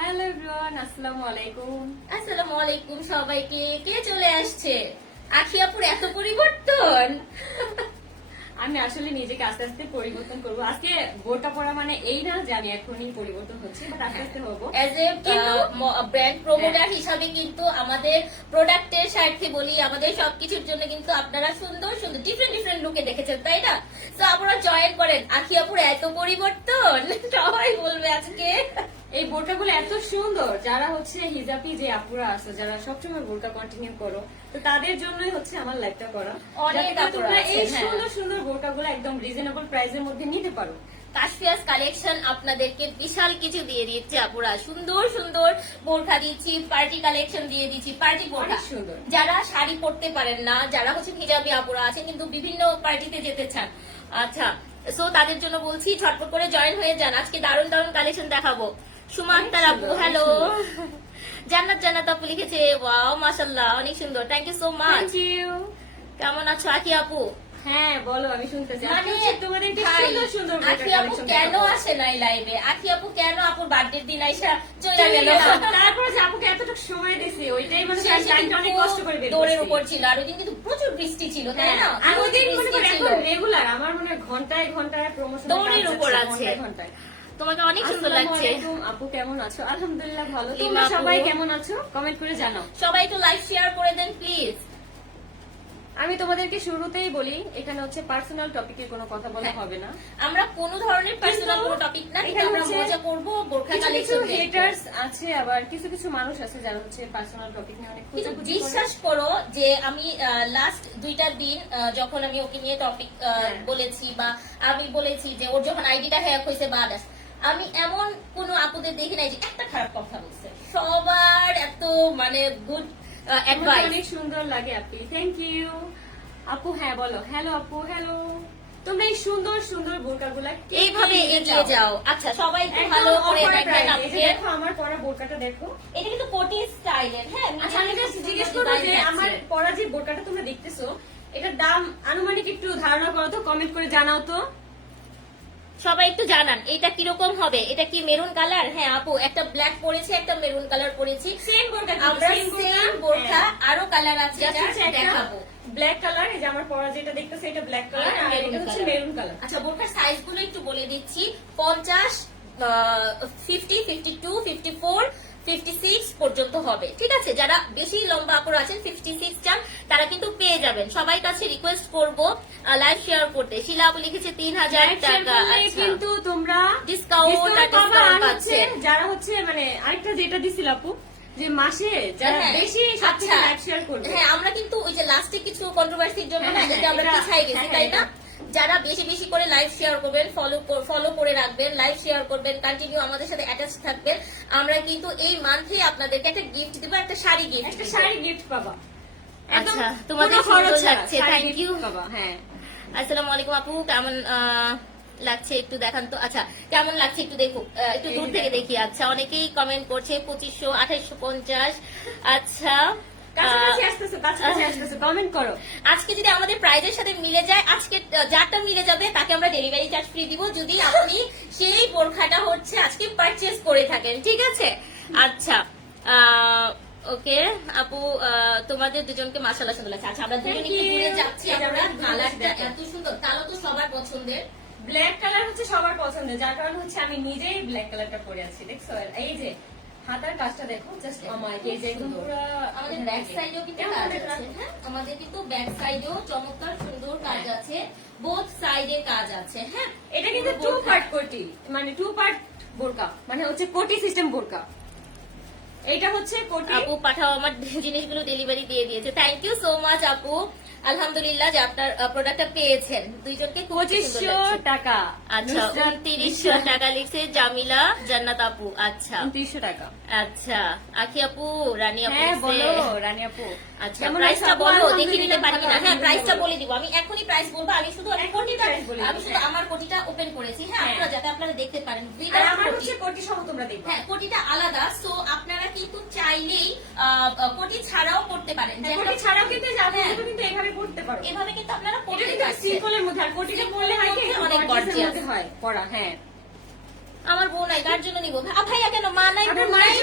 Hello everyone আসসালামু আলাইকুম। আসসালামু আলাইকুম সবাইকে। কে চলে আসছে? আখিয়াপুর এত পরিবর্তন? আমি আসলে নিজেকে আস্তে আস্তে পরিবর্তন করব। আজকে বোরকা পরা মানে এই না যে আমি এখনই পরিবর্তন হচ্ছে বাট আস্তে আস্তে হব। অ্যাজ এ ব্র্যান্ড প্রমোটার হিসাবে কিন্তু আমাদের প্রোডাক্টের স্বার্থে বলি আমাদের সবকিছুর জন্য কিন্তু আপনারা সুন্দর সুন্দর ডিফারেন্ট ডিফারেন্ট লুকে দেখেছেন তাই না? তো আপনারা জয়েন করেন। আখিয়াপুর এত পরিবর্তন? সবাই বলবে আজকে। এই বোরকাগুলো এত সুন্দর যারা হচ্ছে হিজাবি যে আপুরা আছে যারা সবসময় বোরকা কন্টিনিউ করো তো তাদের জন্যই হচ্ছে আমার লাইফটা করা। অনেক তোমরা এই হ্যাঁ। সুন্দর সুন্দর বোরকাগুলো একদম রিজনেবল প্রাইসের মধ্যে নিতে পারো। কাশফিয়াস কালেকশন আপনাদেরকে বিশাল কিছু দিয়ে দিচ্ছে আপুরা। সুন্দর সুন্দর বোরখা দিচ্ছি পার্টি কালেকশন দিয়ে দিচ্ছি পার্টি বোরখা সুন্দর। যারা শাড়ি পরতে পারেন না যারা হচ্ছে হিজাবি আপুরা আছেন কিন্তু বিভিন্ন পার্টিতে যেতে চান আচ্ছা। সো তাদের জন্য বলছি ঝটপট করে জয়েন হয়ে যান। আজকে দারুণ দারুণ কালেকশন দেখাবো। সুমা আক্তার আপু হ্যালো জান্নাত জান্নাত আপু লিখেছে ওয়াও মাশাল্লাহ অনেক সুন্দর। Thank you so much thank you কেমন আছো আকি আপু? হ্যাঁ বলো আমি শুনতে চাই মানে সুন্দর সুন্দর আখি আপু কেন আসে নাই লাইভে আখি আপু কেন আপুর বার্থডে দিন আইসা চলে গেল। তারপরে যে আপুকে এতটুকু সময় দিছি ওইটাই মানে টাইমটা অনেক কষ্ট করে বের দৌড়ের উপর ছিল আর ওই দিন কিন্তু প্রচুর বৃষ্টি ছিল তাই হ্যাঁ, না? আর ওই দিন প্রচুর মনে করো। এখন রেগুলার আমার মনে হয় ঘন্টায় ঘন্টায় প্রমোশন দৌড়ের উপর আছে। ঘন্টায়। তোমাকে অনেক সুন্দর লাগছে। আপু কেমন আছো? আলহামদুলিল্লাহ ভালো। তোমরা সবাই কেমন আছো? কমেন্ট করে জানাও। সবাই একটু লাইভ শেয়ার করে দেন প্লিজ আমি তোমাদেরকে শুরুতেই বলি এখানে হচ্ছে পার্সোনাল টপিকের কোনো কথা বলা হ্যাঁ। হবে না। আমরা কোনো ধরনের পার্সোনাল কোনো টপিক না কিন্তু আমরা মজা করব বোরখা কালেকশন হেটার্স আছে আবার কিছু কিছু মানুষ আছে যারা হচ্ছে পার্সোনাল টপিক নিয়ে অনেক বিশ্বাস করো যে আমি লাস্ট দুইটা দিন যখন আমি ওকে নিয়ে টপিক হ্যাঁ। বলেছি বা আমি বলেছি যে ওর যখন আইডিটা হ্যাক হয়েছে বা others, আমি এমন কোন আপুদের দেখি নাই যে একটা খারাপ কথা বলছে। সবার এত মানে গুড অ্যাডভাইস অনেক সুন্দর লাগে আপনি থ্যাংক ইউ আপু হ্যাঁ বলো। হ্যালো আপু হ্যালো তোমরা এই সুন্দর সুন্দর বোরকাগুলা কে এইভাবে এগিয়ে যাও? আচ্ছা সবাই ভালো করে দেখেন আপনি দেখো আমার পরা বোরকাটা দেখো। এটা কিন্তু কোটি স্টাইলের হ্যাঁ আচ্ছা আমি জিজ্ঞেস করব যে আমার পরা যে বোরকাটা তোমরা দেখতেছো এটার দাম আনুমানিক একটু ধারণা করো তো কমেন্ট করে জানাও তো। সবাই একটু জানান এটা কীরকম হবে? এটা কি মেরুন কালার হ্যাঁ আপু একটা ব্ল্যাক পরেছি একটা মেরুন কালার পরেছি। আমরা সেম বোরখা। আরও কালার আছে দেখাবো। ব্ল্যাক কালার এই যে আমার পরা যেটা দেখতেছে এটা ব্ল্যাক কালার আর এটা হচ্ছে মেরুন কালার আচ্ছা বোরখার সাইজগুলো একটু বলে দিচ্ছি। পঞ্চাশ fifty fifty two fifty four fifty six পর্যন্ত হবে। ঠিক আছে? যারা বেশি লম্বা আপুর আছেন ফিফটি সিক্স চান তারা কিন্তু পেয়ে যাবেন। সবাই কাছে রিকোয়েস্ট করব লাইভ শেয়ার করতে। শিলা আপু লিখেছে তিন হাজার টাকা। আচ্ছা। কিন্তু তোমরা হচ্ছে পাচ্ছে। যারা হচ্ছে মানে আরেকটা যেটা দিছিল আপু যে মাসে যারা হ্যাঁ, বেশি সব আচ্ছা। হ্যাঁ আমরা কিন্তু ওই যে লাস্টে কিছু কন্ট্রোভার্সির জন্য না হ্যাঁ, আমরা পিছাই গেছি হ্যাঁ, তাই না? যারা বেশি বেশি করে লাইভ শেয়ার করবেন ফলো ফলো করে রাখবেন লাইভ শেয়ার করবেন কন্টিনিউ আমাদের সাথে অ্যাটাচ থাকবেন আমরা কিন্তু এই মান্থে আপনাদেরকে একটা গিফট দিব একটা শাড়ি গিফট একটা শাড়ি গিফট পাবা। আচ্ছা, তোমাদের খরচ লাগছে, শাড়ি thank gift হ্যাঁ। আসসালামু আলাইকুম আপু কেমন লাগছে একটু দেখান তো? আচ্ছা কেমন লাগছে একটু দেখো একটু দূর থেকে দেখি। আচ্ছা অনেকেই কমেন্ট করছে পঁচিশশো আঠাইশশো পঞ্চাশ। আচ্ছা আজকে যদি আমাদের প্রাইজের সাথে মিলে যায় আজকে যারটা মিলে যাবে তাকে আমরা ডেলিভারি চার্জ ফ্রি দিব। যদি আপনি সেই বোরখাটা হচ্ছে আজকে পারচেজ করে থাকেন ঠিক আছে? আচ্ছা ওকে আপু তোমাদের দুজনকে মাসাল্লাহ সুন্দর লাগছে। আচ্ছা আমরা দুজন একটু ঘুরে যাচ্ছি আমরা কালারটা এত সুন্দর কালো তো সবার পছন্দের। ব্ল্যাক কালার হচ্ছে সবার পছন্দের যার কারণে হচ্ছে আমি নিজেই ব্ল্যাক কালারটা পরে আছি দেখছ? এই যে হাতার কাজটা দেখো জাস্ট এই যে একদম পুরো আমাদের ব্যাক সাইডেও কিন্তু কাজ আছে হ্যাঁ? আমাদের কিন্তু ব্যাক সাইডেও চমৎকার সুন্দর কাজ আছে। বোথ সাইডে কাজ আছে হ্যাঁ? এটা কিন্তু টু পার্ট কোটি মানে টু পার্ট বোরকা মানে হচ্ছে কোটি সিস্টেম বোরকা। এইটা হচ্ছে কোটি আপু পাঠাও আমার জিনিসগুলো ডেলিভারি দিয়ে দিয়েছে। থ্যাংক ইউ সো মাচ আপু। আলহামদুলিল্লাহ যে আপনার প্রোডাক্টটা পেয়েছেন। দুইজনকে পঁচিশশো টাকা। আচ্ছা তিরিশশো টাকা লিখছে জামিলা জান্নাত আপু। আচ্ছা। তিরিশশো টাকা। আচ্ছা। আখি আপু রানী আপু রানি রানী আপু। আচ্ছা প্রাইসটা বলো দেখে নিতে পারি কিনা? হ্যাঁ প্রাইসটা বলে দিব। আমি এখনই প্রাইস বলব। আমি শুধু আমি কোটিটা আমি শুধু। আমার কোটিটা ওপেন করেছি। হ্যাঁ। আপনারা যাতে আপনারা দেখতে পারেন। আর আমার হচ্ছে কোটি সহ তোমরা দেখবে। হ্যাঁ কোটিটা আলাদা। সো আপনারা কিন্তু চাইলেই কোটি ছাড়াও করতে পারেন। হ্যাঁ, কোটি ছাড়াও কিন্তু হ্যাঁ। কিন্তু এভাবে পড়তে পারো। এভাবে কিন্তু আপনারা সিম্পলের মধ্যে আর কোটিটা পড়লে হয় অনেক হয় পড়া হ্যাঁ। আমার বউ নাই তার জন্য নিবো? আ, ভাইয়া কেন মা নাই বোন মায়ের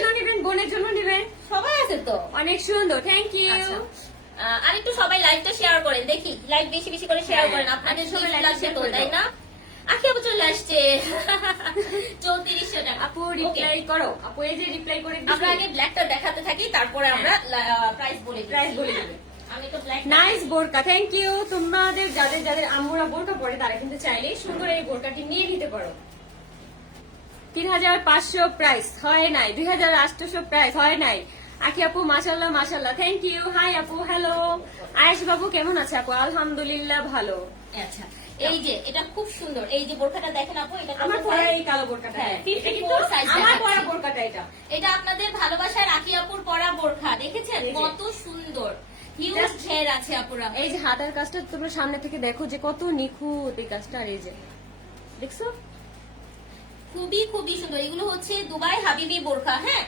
তো? অনেক সুন্দর থ্যাংক ইউ আচ্ছা। আর একটু সবাই লাইভটা শেয়ার করেন দেখি লাইভ বেশি বেশি করে শেয়ার হ্যাঁ, করেন। আপনাদের সবাই সবাই লাগছে তো তাই না? আখি আপু চলে আসছে। চৌত্রিশশো টাকা। আপু রিপ্লাই করো। আপু এই যে রিপ্লাই করে আমরা আগে ব্ল্যাকটা দেখাতে থাকি তারপরে আমরা প্রাইস বলে প্রাইস বলে দিবে। নাইস বোরকা থ্যাংক ইউ তোমাদের যাদের যাদের আম্মুরা বোরকা পরে তারা কিন্তু চাইলে সুন্দর এই বোরকাটি নিয়ে নিতে পারো। তিন হাজার পাঁচশো প্রাইস হয় নাই দুই হাজার আটশো প্রাইস হয় নাই। আখি আপু মাসাল্লাহ মাসাল্লাহ থ্যাংক ইউ হাই আপু হ্যালো আয়েশ বাবু কেমন আছে আপু? আলহামদুলিল্লাহ ভালো। আচ্ছা এই যে এটা খুব সুন্দর। এই যে বোরখাটা দেখেন আপু এটা আমার পরা এই কালো বোরকাটা হ্যাঁ, এটা কিন্তু আমার পরা বোরকাটা এটা। এটা আপনাদের ভালোবাসার আকি আপুর পরা বোরখা দেখেছেন? কত সুন্দর। হিউজ ঘের আছে আপুরা। এই যে হাতার কাজটা তোমরা সামনে থেকে দেখো যে কত নিখুঁত এই কাজটা আর এই যে। দেখছ? খুবই খুবই সুন্দর। এগুলো হচ্ছে দুবাই হাবিবি বোরখা হ্যাঁ?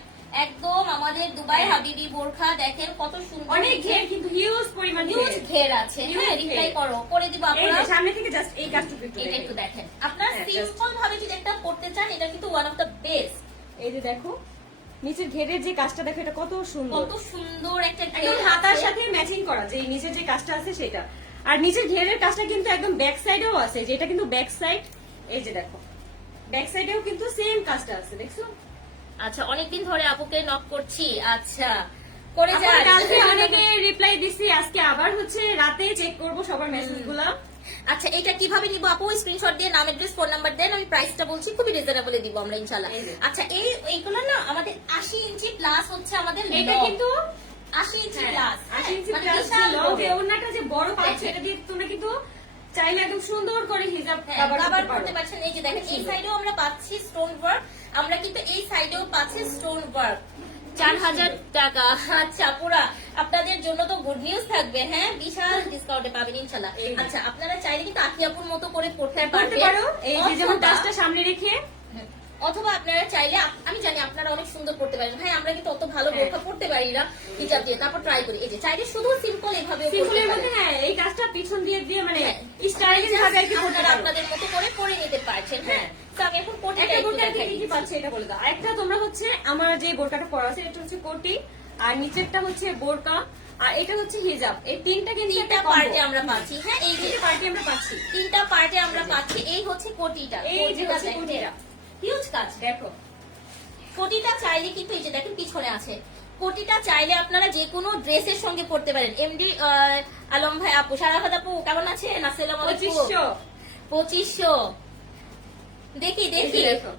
একদম আমাদের দুবাই হ্যাঁ। হাবিবি বোরখা দেখেন কত সুন্দর। অনেক ঘের কিন্তু হিউজ পরিমাণ হিউজ ঘের। আছে হ্যাঁ? রিপ্লাই করো করে দিব যে সামনে থেকে জাস্ট এই কাজটুকু এটা একটু দেখেন। আপনার হ্যাঁ, সিম্পল ভাবে যদি একটা করতে চান এটা কিন্তু ওয়ান অফ দ্য বেস্ট এই যে দেখো নিচের ঘেরের যে কাজটা দেখো এটা কত সুন্দর। কত সুন্দর একটা হাতার সাথে ম্যাচিং করা যে নিচের যে কাজটা আছে সেটা। আর নিচের ঘেরের কাজটা কিন্তু একদম ব্যাক সাইডেও আছে যে এটা কিন্তু ব্যাক সাইড এই যে দেখো। ব্যাক সাইডেও কিন্তু সেম কাজটা আছে দেখছ? আচ্ছা অনেকদিন ধরে আপুকে নক করছি। আচ্ছা করে আপনার কালকে অনেকে রিপ্লাই দিছি আজকে আবার হচ্ছে রাতে চেক করব সবার মেসেজগুলা আচ্ছা এটা কীভাবে নিব আপু? স্ক্রিনশট দিয়ে নাম অ্যাড্রেস ফোন নাম্বার দেন আমি প্রাইসটা বলছি খুবই রিজনেবলে দিব আমরা ইনশাআল্লাহ। আচ্ছা এই এইগুলো না আমাদের 80 ইঞ্চি প্লাস হচ্ছে আমাদের এটা কিন্তু 80 ইঞ্চি হ্যাঁ, প্লাস 80 ইঞ্চি প্লাস যে ওনাটা যে বড় পাচ্ছ এটা দিয়ে তোমরা কিন্তু চাইলে একদম সুন্দর করে হিজাব কভার করতে করতে পারছেন। এই যে দেখেন এই সাইডেও আমরা পাচ্ছি স্টোন ওয়ার্ক আমরা কিন্তু এই সাইডেও পাচ্ছি স্টোন ওয়ার্ক চার হাজার টাকা। আচ্ছা পুরা। আপনাদের জন্য তো গুড নিউজ থাকবে হ্যাঁ? বিশাল ডিসকাউন্টে পাবেন ইনশাল্লাহ আচ্ছা আপনারা চাইলে কিন্তু আপনি আপুর মতো করে পড়তে পারবেন। এই যেমন অথবা- সামনে রেখে অথবা আপনারা চাইলে আমি জানি আপনারা অনেক সুন্দর করতে পারেন। ভাই আমরা কিন্তু অত ভালো হ্যাঁ। বোরখা পড়তে পারি না হিজাব দিয়ে তারপর ট্রাই করি। এই যে চাইলে শুধু সিম্পল এভাবে সিম্পলের মধ্যে হ্যাঁ এই কাজটা পিছন দিয়ে দিয়ে মানে হ্যাঁ। স্টাইলিশ ভাবে আর কি আপনারা আপনাদের মতো করে করে নিতে পারছেন হ্যাঁ। হ্যাঁ। একটা তোমরা হচ্ছে আমার যে বোরকাটা পরা আছে এটা হচ্ছে কোটি আর নিচেরটা হচ্ছে বোরকা আর এটা হচ্ছে হিজাব। এই তিনটা কিন্তু তিনটা একটা পার্টে পার্টে আমরা পাচ্ছি। হ্যাঁ এই যে পার্টি আমরা পাচ্ছি। তিনটা পার্টে আমরা পাচ্ছি। এই হচ্ছে কোটিটা এই যে হচ্ছে কোটিটা। হিউজ কাজ দেখো কোটিটা চাইলে কিন্তু এই যে দেখেন পিছনে আছে। কোটিটা চাইলে আপনারা যে কোনো ড্রেসের সঙ্গে পড়তে পারেন। এমডি আলম ভাই আপু সারাফাত আপু কেমন আছে নাসেলাম পঁচিশশো। পঁচিশশো। দেখি দেখি। দেখো।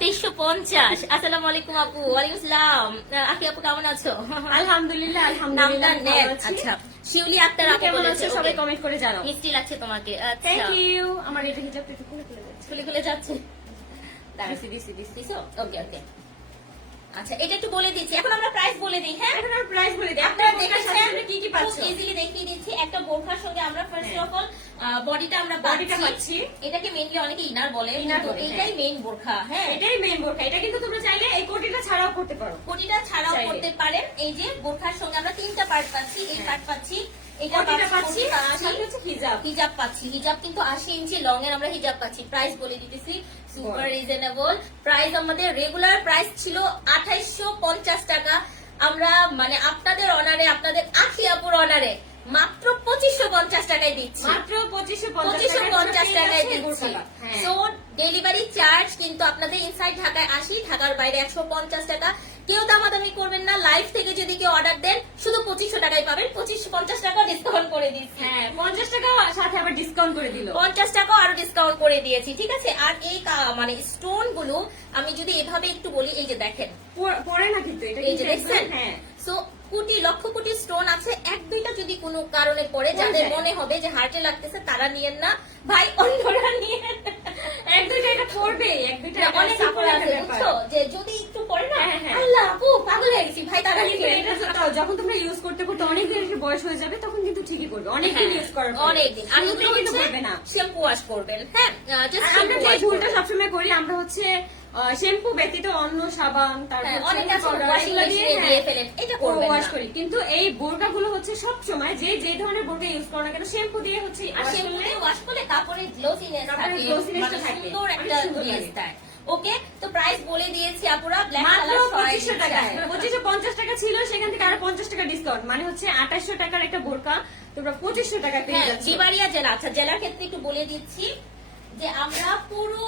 তেইশশো পঞ্চাশ। আসসালামু আলাইকুম আপু ওয়ালাইকুম আসসালাম আহ, আপু কেমন আছো? আলহামদুলিল্লাহ আলহামদুলিল্লাহ। আচ্ছা শিউলি আক্তার আপু কেমন আছো? সবাই কমেন্ট করে জানাও। মিষ্টি লাগছে তোমাকে আচ্ছা। থ্যাংক ইউ আমার এটা হিজাবটা একটু খুলে খুলে যাচ্ছে। খুলে খুলে যাচ্ছে? দিছি দিছি দিছো ওকে ওকে আচ্ছা এটা একটু বলে দিচ্ছি। এখন আমরা প্রাইস বলে দিই হ্যাঁ? এখন আর প্রাইস বলে দিই। আপনারা দেখেছেন কি কি পাচ্ছ খুব ইজিলি দেখিয়ে দিচ্ছি। একটা বোরখার সঙ্গে আমরা ফার্স্ট হ্যাঁ। অফ অল বডিটা আমরা বডিটা পাচ্ছি এটাকে মেইনলি অনেকে ইনার বলে। হ্যাঁ। এটাই মেইন বোরখা হ্যাঁ। এটাই মেইন বোরকা এটা কিন্তু তোমরা চাইলে এই কোটিটা ছাড়াও করতে পারো। কোটিটা ছাড়াও করতে পারেন। এই যে বোরখার সঙ্গে আমরা তিনটা পার্ট পাচ্ছি। এই হ্যাঁ। পার্ট পাচ্ছি এটা পাচ্ছি কোটি আর সাথে হচ্ছে হিজাব। হিজাব পাচ্ছি হিজাব কিন্তু আশি ইঞ্চি লং এর আমরা হিজাব পাচ্ছি। প্রাইস বলে দিতেছি সুপার রিজনেবল প্রাইস আমাদের রেগুলার প্রাইস ছিল আঠাইশো পঞ্চাশ টাকা। আমরা মানে আপনাদের অনারে আপনাদের আখিয়াপুর অনারে মাত্র পঁচিশশো পঞ্চাশ টাকায় দিচ্ছি। মাত্র পঁচিশশো পঁচিশশো পঞ্চাশ টাকায় দিচ্ছি। হ্যাঁ। সো ডেলিভারি চার্জ কিন্তু আপনাদের ইনসাইড ঢাকায় আশি ঢাকার বাইরে একশো পঞ্চাশ টাকা। কেউ দামাদামি করবেন না। লাইভ থেকে যদি কেউ অর্ডার দেন শুধু পঁচিশশো টাকায় পাবেন। পঁচিশশো পঞ্চাশ টাকা ডিসকাউন্ট করে দিচ্ছি হ্যাঁ পঞ্চাশ টাকা সাথে আবার ডিসকাউন্ট করে দিল। পঞ্চাশ টাকাও আরও ডিসকাউন্ট করে দিয়েছি ঠিক আছে? আর এই মানে স্টোনগুলো আমি যদি এভাবে একটু বলি এই যে দেখেন। পরে না কিন্তু এই যে দেখছেন? হ্যাঁ। সো কোটি লক্ষ কোটি স্টোন আছে। এক দুইটা যদি কোনো কারণে পড়ে যাদের মনে হবে যে হার্টে লাগতেছে তারা নিয়েন না। ভাই অন্যরা নিয়েন। এক দুইটা এটা পড়বে এক দুইটা অনেক কাপড় আছে বুঝছ? যে যদি একটু পড়ে না হ্যাঁ, হ্যাঁ। আল্লাহ আপু পাগল হয়ে গেছি। ভাই তারা কিন্তু এটা যখন তোমরা ইউজ করতে করতে অনেক দিন বয়স হয়ে যাবে তখন কিন্তু ঠিকই করবে। অনেক দিন ইউজ করবে অনেক দিন। আমি তো কিন্তু করবে না। শ্যাম্পু ওয়াশ করবেন হ্যাঁ জাস্ট আমরা ভুলটা সবসময় করি আমরা হচ্ছে শ্যাম্পু ব্যতীত অন্য সাবান তারপর হ্যাঁ, হ্যাঁ। করি। কিন্তু এই বোরকা গুলো হচ্ছে সব সময় যে যে ধরনের বোরকা ইউজ করো না কেন শ্যাম্পু দিয়ে হচ্ছে ওয়াশ করলে কাপড়ের গ্লোসিনেস থাকে glossiness টা মানে। সুন্দর একটা ওকে তো প্রাইস বলে দিয়েছি আপুরা ব্ল্যাক পঁচিশশো টাকায় পঁচিশশো পঞ্চাশ টাকা ছিল সেখান থেকে আরও পঞ্চাশ টাকা ডিসকাউন্ট মানে হচ্ছে আঠাশশো টাকার একটা বোরকা তোমরা পঁচিশশো টাকা পেয়ে হ্যাঁ যাচ্ছ। বিবাড়িয়া জেলা। আচ্ছা জেলার ক্ষেত্রে একটু বলে দিচ্ছি। যে আমরা পুরো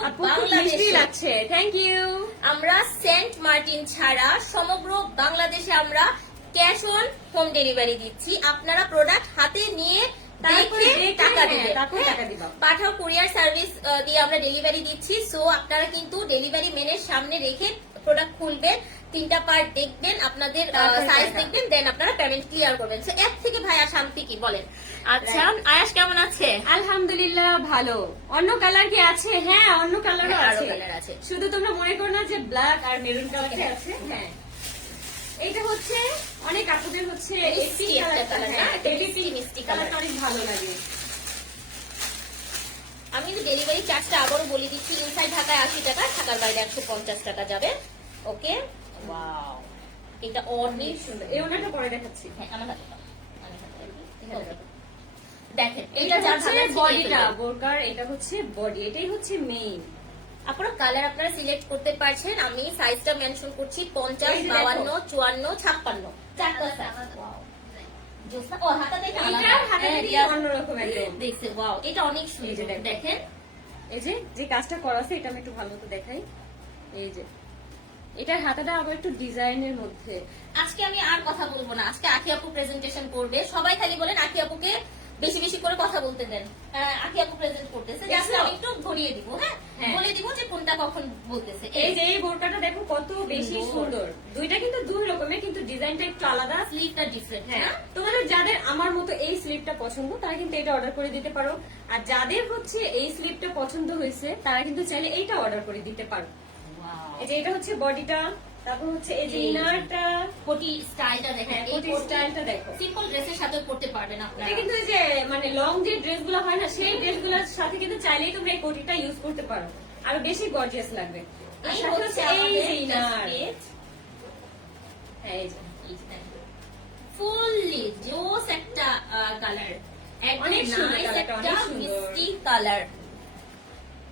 লাগছে। থ্যাংক ইউ আমরা সেন্ট মার্টিন ছাড়া সমগ্র বাংলাদেশে আমরা ক্যাশ অন হোম ডেলিভারি দিচ্ছি। আপনারা প্রোডাক্ট হাতে নিয়ে টাকা হ্যাঁ, হ্যাঁ। পাঠাও কুরিয়ার সার্ভিস দিয়ে আমরা ডেলিভারি দিচ্ছি। সো আপনারা কিন্তু ডেলিভারি মেনের সামনে রেখে প্রোডাক্ট খুলবেন তিনটা পার্ট দেখবেন আপনাদের সাইজ দেখবেন দেন আপনারা পেমেন্ট ক্লিয়ার করবেন। সো এক থেকে ভাইয়া শান্তি কি বলেন? আচ্ছা আয়াস কেমন আছে? আলহামদুলিল্লাহ ভালো। অন্য কালার কি আছে? হ্যাঁ অন্য কালারও হ্যাঁ, আছে। কালার আছে। শুধু তোমরা মনে করো না যে ব্ল্যাক আর মেরুন কালারটা আছে? হ্যাঁ। এটা হচ্ছে অনেক আপুদের হচ্ছে একটা কালার, মিষ্টি কালার। অনেক ভালো লাগে। আমি কিন্তু ডেলিভারি চার্জটা আবারও বলে দিচ্ছি ইনসাইড ঢাকায় আশি টাকা ঢাকার বাইরে একশো পঞ্চাশ টাকা যাবে। ওকে? ওয়াও। এটা অনেক সুন্দর এই ওনাটা পরে দেখাচ্ছি। হ্যাঁ, আমার হাতে। দেখেন এটা হচ্ছে ভালো লাগছে বডিটা বোরকার এটা হচ্ছে বডি এটাই হচ্ছে মেইন আপনারা কালার আপনারা সিলেক্ট করতে পারছেন। আমি সাইজটা মেনশন করছি পঞ্চাশ এই যে বাউান্ন চুয়ান্ন ছাপ্পান্ন। চারটা হ্যাঁ, এটা অনেক সুন্দর। দেখেন। এই যে যে কাজটা করা আছে এটা আমি একটু ভালো মতো দেখাই। এই যে এটার হাতাটা আবার একটু ডিজাইনের মধ্যে। আজকে আমি আর কথা বলব না। আজকে আখি আপু প্রেজেন্টেশন করবে। সবাই খালি বলেন আখি আপুকে বেশি বেশি করে কথা বলতে দেন। আখি আপু প্রেজেন্ট করতেছে। জাস্ট আমি একটু ধরিয়ে দিব হ্যাঁ? হ্যাঁ। বলে দিব যে কোনটা কখন বলতেছে। এই যে এই বোরকাটা দেখো কত বেশি সুন্দর। দুইটা কিন্তু দুই রকমের কিন্তু ডিজাইনটা একটু আলাদা। স্লিভটা ডিফারেন্ট হ্যাঁ। হ্যাঁ? তোমাদের যাদের আমার মতো এই স্লিপটা পছন্দ তারা কিন্তু এটা অর্ডার করে দিতে পারো। আর যাদের হচ্ছে এই স্লিপটা পছন্দ হয়েছে তারা কিন্তু চাইলে এইটা অর্ডার করে দিতে পারো। এই যে এটা হচ্ছে বডিটা তারপর হচ্ছে এই যে ইনারটা। কোটি স্টাইলটা দেখেন হ্যাঁ, কোটি স্টাইলটা দেখো। সিম্পল ড্রেসের সাথে পড়তে পারবেন আপনারা। এটা কিন্তু এই যে মানে লং যে ড্রেসগুলো হয় না সেই ড্রেসগুলোর সাথে কিন্তু চাইলেই তোমরা এই কোটিটা ইউজ করতে পারো। আরও বেশি গর্জিয়াস লাগবে। এই হচ্ছে এই যে ইনার। হ্যাঁ এই যে। ফুললি জোস একটা কালার অনেক নাইস একটা মিষ্টি কালার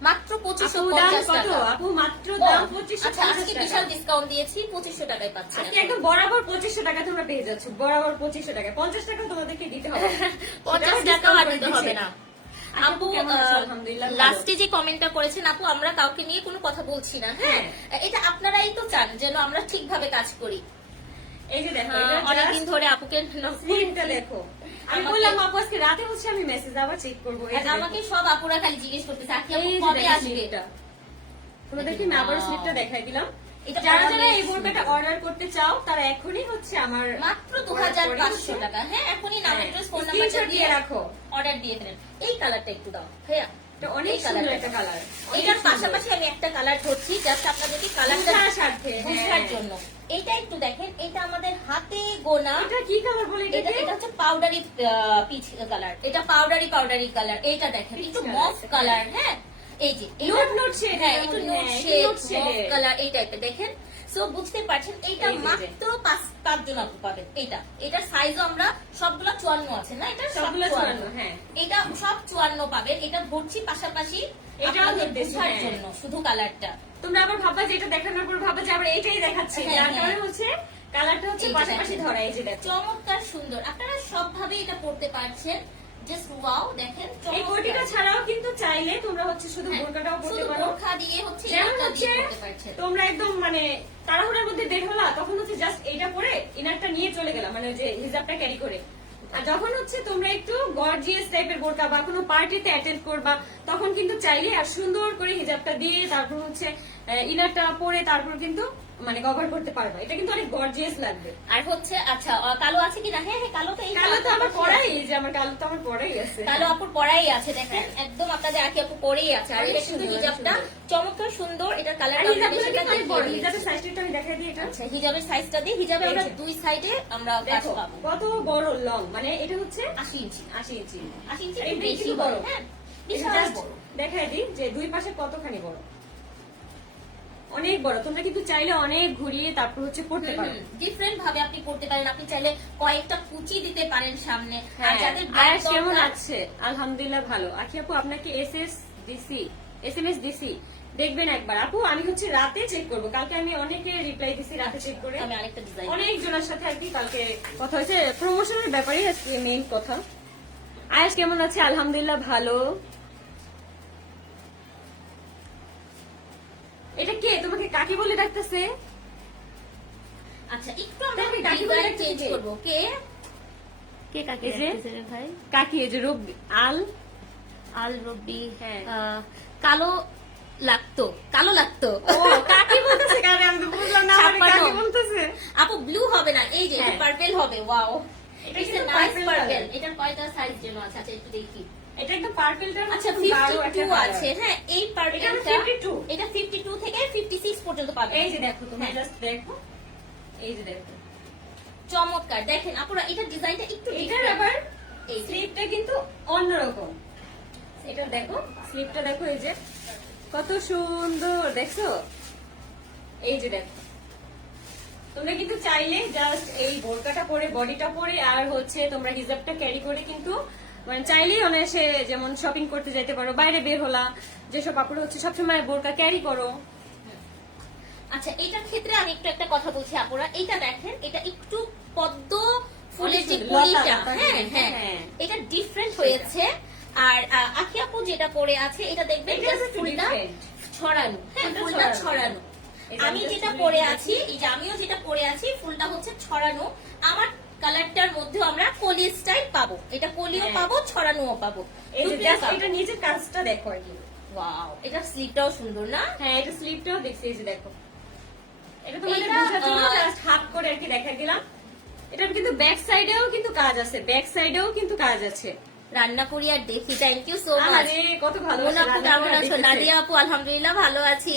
মাত্র পঁচিশশো পঞ্চাশ টাকা। আপু মাত্র দাম পঁচিশশো আচ্ছা আজকে বিশাল ডিসকাউন্ট দিয়েছি পঁচিশশো টাকায় পাচ্ছেন আজকে একদম বরাবর পঁচিশশো টাকা তোমরা পেয়ে যাচ্ছ বরাবর পঁচিশশো টাকা পঞ্চাশ টাকা তোমাদেরকে দিতে হবে। পঞ্চাশ টাকাও আর দিতে হবে না। আচ্ছা, আপু। লাস্টে যে কমেন্টটা করেছেন আপু আমরা কাউকে নিয়ে কোনো কথা বলছি না হ্যাঁ। এটা আপনারাই তো চান যেন আমরা ঠিকভাবে কাজ করি। এই যে দেখো অনেকদিন ধরে আপুকে স্ক্রিনটা দেখো। আমি বললাম আপু আজকে রাতে হচ্ছে আমি মেসেজ আবার চেক করব। এই যে দেখো। আমাকে সব আপুরা খালি জিজ্ঞেস করতেছে আকি আপু কবে আসবে? স্লিপটা। তোমাদেরকে আমি আবার স্লিপটা দেখাই দিলাম। যারা যারা এই বোরকাটা অর্ডার করতে চাও তারা এখনই হচ্ছে আমার মাত্র দু হাজার পাঁচশো টাকা। হ্যাঁ এখনই নাম হ্যাঁ, অ্যাড্রেস ফোন screenshot দিয়ে রাখো। অর্ডার দিয়ে ফেলেন। এই কালারটা একটু দাও। হ্যাঁ। অনেক সুন্দর একটা কালার এটার পাশাপাশি আমি একটা কালার ধরছি জাস্ট আপনাদেরকে কালারটা স্বার্থে, বুঝার হ্যাঁ। জন্য। এটা একটু দেখেন এটা আমাদের হাতে গোনা। এটা কি কালার বলে এটা এটা হচ্ছে পাউডারি পিচ কালার এটা পাউডারি পাউডারি কালার এটা দেখেন একটু মফ কালার হ্যাঁ। এই যে এটা- হ্যাঁ একটু নোট হ্যাঁ, শেড মফ কালার এই টাইপের দেখেন সো বুঝতে পারছেন এটা এই যে, মাত্র পাঁচ পাঁচজন আপু পাবেন। এটা সাইজও আমরা সবগুলো চুয়ান্ন আছে না? এটা সবগুলো চুয়ান্ন। হ্যাঁ। এটা সব চুয়ান্ন পাবেন। এটা ধরছি পাশাপাশি বোঝার হ্যাঁ। জন্য শুধু কালারটা তোমরা আবার ভাববা যে এটা দেখানোর পর ভাববা যে এটাই দেখাচ্ছি। হ্যাঁ, যার হ্যাঁ। কারণে হচ্ছে কালারটা হচ্ছে পাশাপাশি ধরা এই যে চমৎকার সুন্দর। আপনারা সবভাবে এটা পড়তে পারছেন। জাস্ট ওয়াও দেখেন এই চমৎকার। ছাড়াও কিন্তু চাইলে তোমরা হচ্ছে শুধু হ্যাঁ, বোরকাটাও পরতে পারো। বোরখা দিয়ে হচ্ছে যেমন ইনারটা হচ্ছে তোমরা একদম মানে তাড়াহুড়ার মধ্যে বের হলা তখন হচ্ছে জাস্ট এইটা পরে ইনারটা নিয়ে চলে গেলাম মানে যে হিজাবটা ক্যারি করে। আর যখন হচ্ছে তোমরা একটু গর্জিয়াস টাইপের বোরকা বা কোনো পার্টিতে অ্যাটেন্ড করবা তখন কিন্তু চাইলে আর সুন্দর করে হিজাবটা দিয়ে তারপর হচ্ছে ইনারটা পরে তারপর কিন্তু মানে কভার করতে পারবা এটা কিন্তু অনেক গর্জিয়াস লাগবে। আর হচ্ছে আচ্ছা কালো আছে কি না হ্যাঁ হ্যাঁ কালো তো এই কালো তো আমার পড়াই যে আমার কালো তো আমার পড়াই আছে। কালো আপুর পরাই আছে দেখেন। একদম আপনাদের আকি আপু পরেই আছে। আর এটা কিন্তু হিজাবটা চমৎকার সুন্দর। এটার কালার হিজাবের সাইজটা আমি দেখাই দিই এটা। আচ্ছা হিজাবের সাইজটা দিয়ে হিজাবে আমরা দুই সাইডে আমরা কাজ পাবো। কত বড় লং মানে এটা হচ্ছে আশি ইঞ্চি। আশি ইঞ্চি। আশি ইঞ্চি এটা বেশি বড়। বড়। হ্যাঁ বিশাল বড়। দেখাই দিই যে দুই পাশে কতখানি বড়। অনেক বড়। তোমরা কিন্তু চাইলে অনেক ঘুরিয়ে তারপর হচ্ছে পড়তে পারো। ডিফারেন্ট ভাবে আপনি করতে পারেন। আপনি চাইলে কয়েকটা কুচি দিতে পারেন সামনে। আর হ্যাঁ। যাদের আয়াস কেমন আছে? আলহামদুলিল্লাহ ভালো। আখি আপু আপনাকে এস এস দিছি এস এম এস দিছি দেখবেন একবার। আপু আমি হচ্ছে রাতে চেক করব। কালকে আমি অনেকে রিপ্লাই দিছি রাতে চেক করে। আমি আরেকটা ডিজাইন অনেক জনের সাথে আর কি কালকে কথা হয়েছে। প্রমোশনের ব্যাপারেই আজকে মেইন কথা। আয়াস কেমন আছে? আলহামদুলিল্লাহ ভালো এটা কে তোমাকে কাকি বলে ডাকতেছে? আচ্ছা একটু আমরা ডিজাইন চেঞ্জ করব কে? কে কাকে রে ভাই? কাকি এই যে রূপ আল। আল রব্বি হ্যাঁ। আহ, কালো লাগতো কালো লাগতো। ও কাকি বলতেছে কারে আমি বুঝলাম না মানে কাকি বলতেছে। আপু ব্লু হবে না এই যে হ্যাঁ। পার্পল হবে ওয়াও এটা নাইস পার্পল। এটার কয়টা সাইজ যেন আছে? আচ্ছা একটু দেখি। এটা আচ্ছা মতো গাঢ় একটা 52 আছে হ্যাঁ এই এটা পার্পলটা 52 এটা 52 থেকে 56 পর্যন্ত পাবে। এই যে দেখো তুমি হ্যাঁ। জাস্ট দেখো। এই যে দেখো। চমৎকার দেখেন আপুরা এটার ডিজাইনটা একটু এটার আবার এই স্লিপটা কিন্তু অন্যরকম। এটা দেখো স্লিপটা দেখো এই যে। কত সুন্দর দেখছ? এই যে দেখো। তোমরা কিন্তু চাইলে জাস্ট এই বোরকাটা পরে বডিটা পরে আর হচ্ছে তোমরা হিজাবটা ক্যারি করে কিন্তু মানে চাইলেই অনায়াসে যেমন শপিং করতে যেতে পারো বাইরে বের হলা যেসব আপুরা হচ্ছে সবসময় বোরকা ক্যারি করো। আচ্ছা এটার ক্ষেত্রে আমি একটু একটা কথা বলছি আপুরা। এটা দেখেন এটা একটু পদ্ম ফুলের যে কলিটা হ্যাঁ হ্যাঁ হ্যাঁ। এটা ডিফারেন্ট হয়েছে। আর আখি আপু যেটা পরে আছে এটা দেখবেন ফুলটা ছড়ানো হ্যাঁ ফুলটা। ছড়ানো। আমি যেটা পরে আছি এই যে আমিও যেটা পরে আছি ফুলটা হচ্ছে ছড়ানো। আমার কালারটার মধ্যেও আমরা কলি স্টাইল পাবো। এটা কলিও হ্যাঁ। পাবো ছড়ানোও পাবো। এটা নিচের কাজটা দেখো আর কি। ওয়াও এটা স্লিপটাও সুন্দর না? হ্যাঁ এটা স্লিপটাও দেখছি এই যে দেখো। এটা তোমাদের বোঝার জন্য জাস্ট হাফ করে আর কি দেখা গেলাম। এটার কিন্তু ব্যাক সাইডেও কিন্তু কাজ আছে ব্যাক সাইডেও কিন্তু কাজ আছে। রান্না করি আর দেখি থ্যাংক ইউ সো মাচ আরে কত ভালো কেমন আছো? নাদিয়া আপু আলহামদুলিল্লাহ ভালো আছি।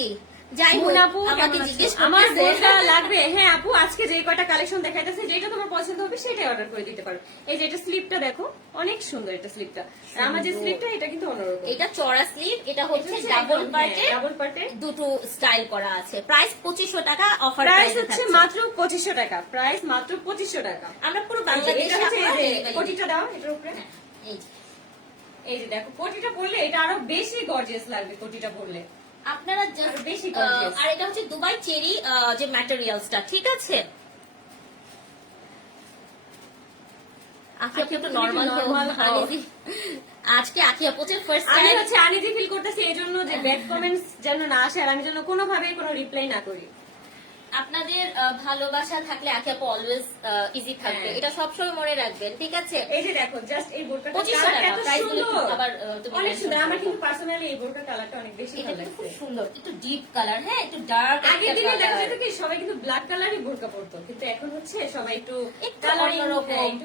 যাই হোক আপু আমাকে জিজ্ঞেস আমার বোরকা লাগবে। হ্যাঁ আপু আজকে যে কয়টা কালেকশন দেখাইতেছে যেটা তোমার পছন্দ হবে সেটাই অর্ডার করে দিতে পারো। এই যে এটা স্লিপটা দেখো অনেক সুন্দর এটা স্লিপটা আমার যে স্লিপটা এটা কিন্তু অন্যরকম। এটা চড়া স্লিভ এটা হচ্ছে ডাবল পার্টে ডাবল পার্টে দুটো স্টাইল করা আছে। প্রাইস পঁচিশশো টাকা অফার প্রাইস হচ্ছে মাত্র পঁচিশশো টাকা। প্রাইস মাত্র পঁচিশশো টাকা। আমরা পুরো বাংলাদেশে কোটিটা দাও এটার উপরে। হ্যাঁ, এই যে। এই যে দেখো কোটিটা পরলে এটা আরও বেশি গর্জিয়াস লাগবে কোটিটা পরলে। আপনারা জাস্ট বেশি। আর এটা হচ্ছে দুবাই চেরি যে ম্যাটেরিয়ালসটা ঠিক আছে? আজকে আখি ফার্স্ট আমি হচ্ছে আনিজি ফিল করতেছি এই জন্য যে ব্যাড কমেন্টস যেন না আসে আর আমি যেন কোনোভাবেই কোনো রিপ্লাই না করি। আপনাদের ভালোবাসা থাকলে আখি আপু অলওয়েজ ইজি থাকবে। হ্যাঁ। এটা সবসময় মনে রাখবেন ঠিক আছে? এই যে দেখো জাস্ট এই বোরকাটা 2500 টাকা, এত price গুলো সুন্দর। আবার, তুমি অনেক সুন্দর। আমার কিন্তু পার্সোনালি এই বোরকার কালারটা অনেক বেশি ভালো কিন্তু খুব সুন্দর একটু ডিপ কালার হ্যাঁ একটু ডার্ক আগের দিনে দেখা যেত কি সবাই কিন্তু ব্ল্যাক কালারই বোরকা পরতো কিন্তু এখন হচ্ছে সবাই একটু একটু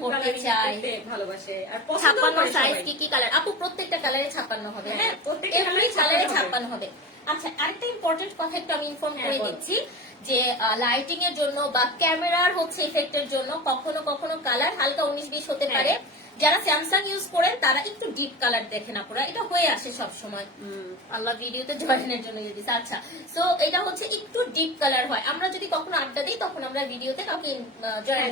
পরতে coloring চায়। ভালোবাসে। আর পছন্দ করে সাইজ কি কি কালার আপু প্রত্যেকটা কালারে ছাপ্পান্ন হবে। হ্যাঁ, প্রত্যেকটা কালারে 56 হবে। আচ্ছা আরেকটা ইম্পর্টেন্ট কথা একটু আমি ইনফর্ম হ্যাঁ, করে দিচ্ছি যে লাইটিং এর জন্য বা ক্যামেরার হচ্ছে ইফেক্টের জন্য কখনো কখনো কালার হালকা উনিশ বিশ হতে হ্যাঁ। পারে। যারা স্যামসাং ইউজ করেন তারা একটু ডিপ কালার দেখেন আপুরা। এটা হয়ে আসে সব সময়। আল্লাহ ভিডিওতে জয়েনের জন্য যদি আচ্ছা সো এটা হচ্ছে একটু ডিপ কালার হয়। আমরা যদি কখনো আড্ডা দিই তখন আমরা ভিডিওতে কাউকে জয়েন